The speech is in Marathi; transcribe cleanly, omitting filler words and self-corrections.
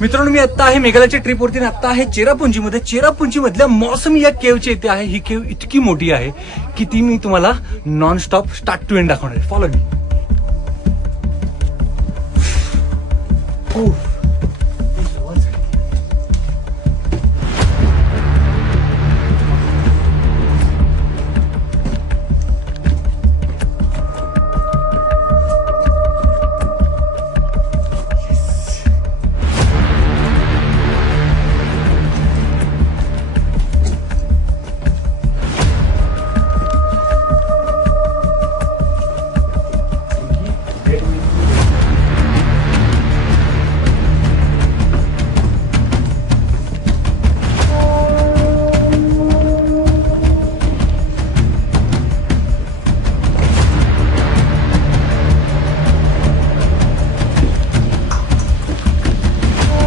मित्रांनो मी आता आहे मेघालयच्या ट्रिपवरती आता आहे चेरापुंजी मध्ये. चेरापुंजी मधल्या मौसमी या केवच्या इथे आहे. ही केव इतकी मोठी आहे की ती मी तुम्हाला non stop start to end दाखवणार आहे. Follow me.